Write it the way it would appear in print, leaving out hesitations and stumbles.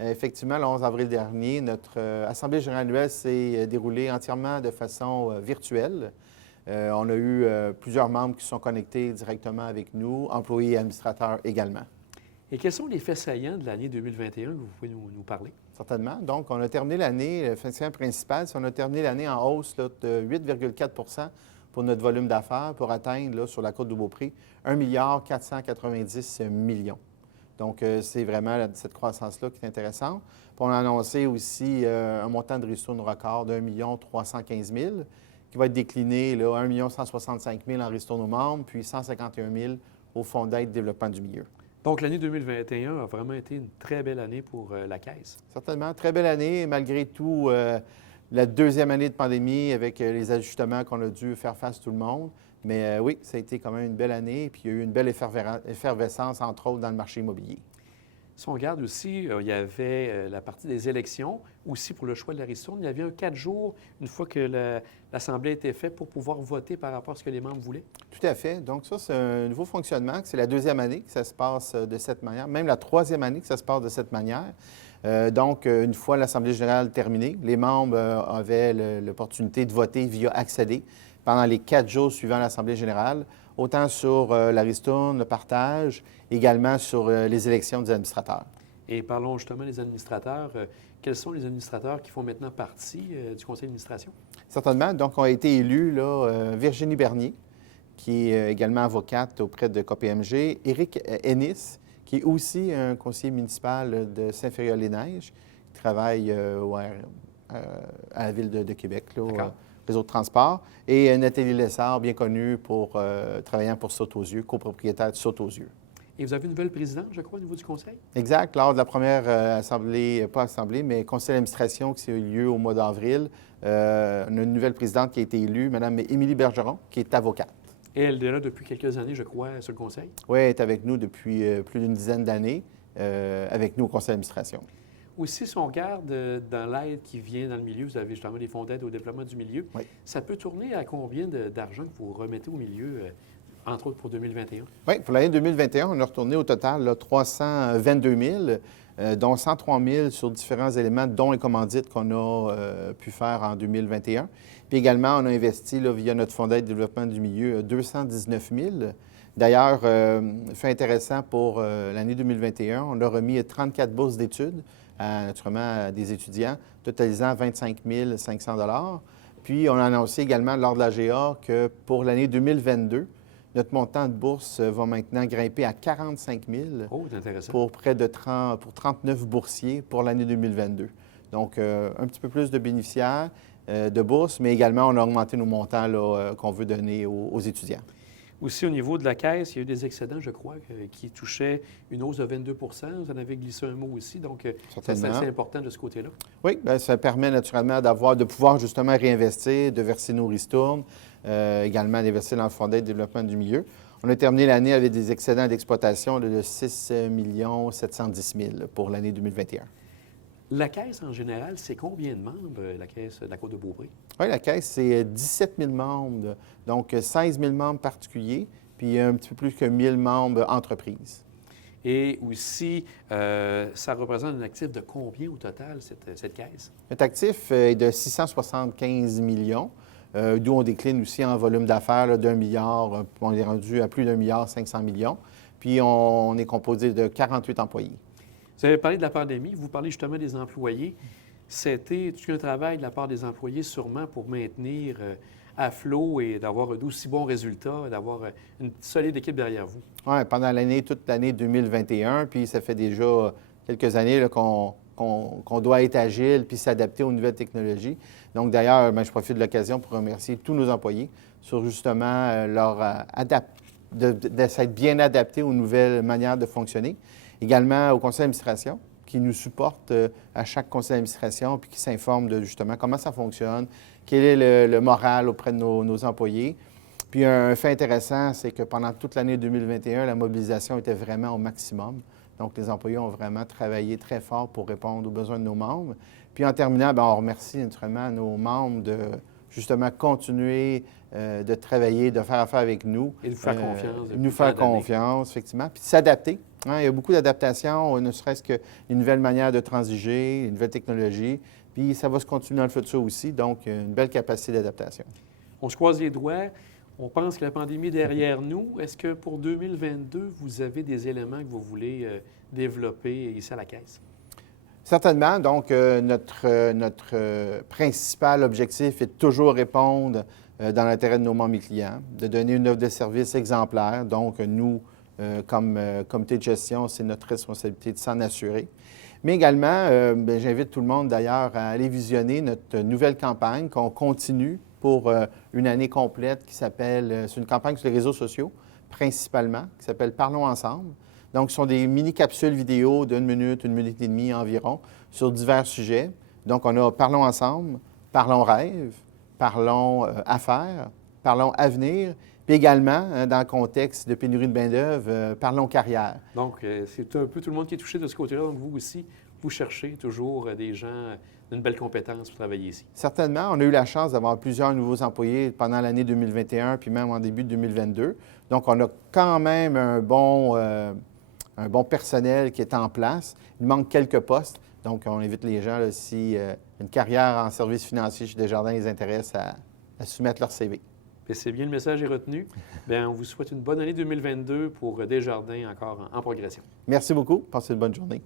Effectivement, le 11 avril dernier, notre Assemblée générale annuelle s'est déroulée entièrement de façon virtuelle. On a eu plusieurs membres qui sont connectés directement avec nous, employés et administrateurs également. Et quels sont les faits saillants de l'année 2021 que vous pouvez nous parler? Certainement. Donc, on a terminé l'année, le fait saillant principal, on a terminé l'année en hausse là, de 8,4 pour notre volume d'affaires pour atteindre, là, sur la côte de Beaupré, 1 490 millions. Donc, c'est vraiment cette croissance-là qui est intéressante. Puis on a annoncé aussi un montant de ristourne record d'1 315 000 qui va être décliné là, 1 165 000 en ristourne aux membres, puis 151 000 au Fonds d'aide développement du milieu. Donc, l'année 2021 a vraiment été une très belle année pour la Caisse. Certainement. Très belle année, malgré tout, la deuxième année de pandémie avec les ajustements qu'on a dû faire face tout le monde. Mais oui, ça a été quand même une belle année, puis il y a eu une belle effervescence, entre autres, dans le marché immobilier. Si on regarde aussi, il y avait la partie des élections, aussi pour le choix de la ristourne. Il y avait un 4 jours, une fois que l'Assemblée était faite, pour pouvoir voter par rapport à ce que les membres voulaient. Tout à fait. Donc ça, c'est un nouveau fonctionnement. C'est la deuxième année que ça se passe de cette manière, même la troisième année que ça se passe de cette manière. Donc, une fois l'Assemblée générale terminée, les membres avaient l'opportunité de voter via accéder pendant les 4 jours suivant l'Assemblée générale, autant sur la ristourne, le partage, également sur les élections des administrateurs. Et parlons justement des administrateurs. Quels sont les administrateurs qui font maintenant partie du conseil d'administration? Certainement. Donc, ont été élus là, Virginie Bernier, qui est également avocate auprès de KPMG, Éric Ennis, qui est aussi un conseiller municipal de Saint-Féréol-les-Neiges, qui travaille à la Ville de Québec, là, réseau de transport, et Nathalie Lessard, bien connue pour travaillant pour Saute aux yeux, copropriétaire de Saute aux yeux. Et vous avez une nouvelle présidente, je crois, au niveau du conseil? Exact. Lors de la première pas assemblée, mais conseil d'administration qui a eu lieu au mois d'avril, on a une nouvelle présidente qui a été élue, Mme Émilie Bergeron, qui est avocate. Et elle est là depuis quelques années, je crois, sur le conseil? Oui, elle est avec nous depuis plus d'une dizaine d'années, avec nous au conseil d'administration. Aussi, si on regarde dans l'aide qui vient dans le milieu, vous avez justement des fonds d'aide au développement du milieu, oui. Ça peut tourner à combien d'argent que vous remettez au milieu, entre autres pour 2021? Oui, pour l'année 2021, on a retourné au total là, 322 000, dont 103 000 sur différents éléments, dont les commandites qu'on a pu faire en 2021. Puis également, on a investi là, via notre fonds d'aide au développement du milieu 219 000. D'ailleurs, fait intéressant pour l'année 2021, on a remis 34 bourses d'études, naturellement à des étudiants, totalisant 25 500 $. Puis, on a annoncé également lors de l'AGA que pour l'année 2022, notre montant de bourse va maintenant grimper à 45 000 pour près de 39 boursiers pour l'année 2022. Donc, un petit peu plus de bénéficiaires de bourse, mais également, on a augmenté nos montants qu'on veut donner aux étudiants. Aussi, au niveau de la Caisse, il y a eu des excédents, je crois, qui touchaient une hausse de 22 Vous en avez glissé un mot aussi, donc c'est assez important de ce côté-là. Oui, bien, ça permet naturellement de pouvoir justement réinvestir, de verser nos ristournes, également d'investir dans le fonds d'aide développement du milieu. On a terminé l'année avec des excédents d'exploitation de 6 710 000 pour l'année 2021. La Caisse, en général, c'est combien de membres, la Caisse de la Côte-de-Beaupré? Oui, la Caisse, c'est 17 000 membres, donc 16 000 membres particuliers, puis un petit peu plus que 1 000 membres entreprises. Et aussi, ça représente un actif de combien au total, cette Caisse? Notre actif est de 675 millions, d'où on décline aussi en volume d'affaires d'1 milliard, on est rendu à plus d'1 milliard 500 millions, puis on est composé de 48 employés. Vous avez parlé de la pandémie, vous parlez justement des employés. C'était tout un travail de la part des employés sûrement pour maintenir à flot et d'avoir d'aussi bons résultats, d'avoir une solide équipe derrière vous. Oui, pendant toute l'année 2021, puis ça fait déjà quelques années là, qu'on doit être agile puis s'adapter aux nouvelles technologies. Donc d'ailleurs, je profite de l'occasion pour remercier tous nos employés sur justement d'être bien adaptés aux nouvelles manières de fonctionner. Également au conseil d'administration, qui nous supporte à chaque conseil d'administration puis qui s'informe de justement comment ça fonctionne, quel est le moral auprès de nos employés. Puis un fait intéressant, c'est que pendant toute l'année 2021, la mobilisation était vraiment au maximum. Donc, les employés ont vraiment travaillé très fort pour répondre aux besoins de nos membres. Puis en terminant, on remercie naturellement nos membres de justement continuer de travailler, de faire affaire avec nous. Et de vous faire confiance. Nous faire confiance, effectivement, puis de s'adapter Hein, il y a beaucoup d'adaptations, ne serait-ce qu'une nouvelle manière de transiger, une nouvelle technologie. Puis ça va se continuer dans le futur aussi, donc une belle capacité d'adaptation. On se croise les doigts. On pense que la pandémie est derrière nous. Est-ce que pour 2022, vous avez des éléments que vous voulez développer ici à la Caisse? Certainement. Donc, notre principal objectif est de toujours répondre dans l'intérêt de nos membres et clients, de donner une offre de service exemplaire. Donc, nous, comme comité de gestion, c'est notre responsabilité de s'en assurer. Mais également, j'invite tout le monde d'ailleurs à aller visionner notre nouvelle campagne qu'on continue pour une année complète qui s'appelle, c'est une campagne sur les réseaux sociaux principalement, qui s'appelle Parlons ensemble. Donc, ce sont des mini-capsules vidéo d'une minute, une minute et demie environ, sur divers sujets. Donc, on a Parlons ensemble, Parlons rêve, Parlons affaires, Parlons avenir, puis également, dans le contexte de pénurie de main-d'œuvre, Parlons carrière. Donc, c'est un peu tout le monde qui est touché de ce côté-là. Donc, vous aussi, vous cherchez toujours des gens d'une belle compétence pour travailler ici. Certainement. On a eu la chance d'avoir plusieurs nouveaux employés pendant l'année 2021, puis même en début de 2022. Donc, on a quand même un bon personnel qui est en place. Il manque quelques postes. Donc, on invite les gens, là, si une carrière en services financiers chez Desjardins les intéresse, à soumettre leur CV. Et c'est bien, le message est retenu. Bien, on vous souhaite une bonne année 2022 pour Desjardins encore en progression. Merci beaucoup. Passez une bonne journée.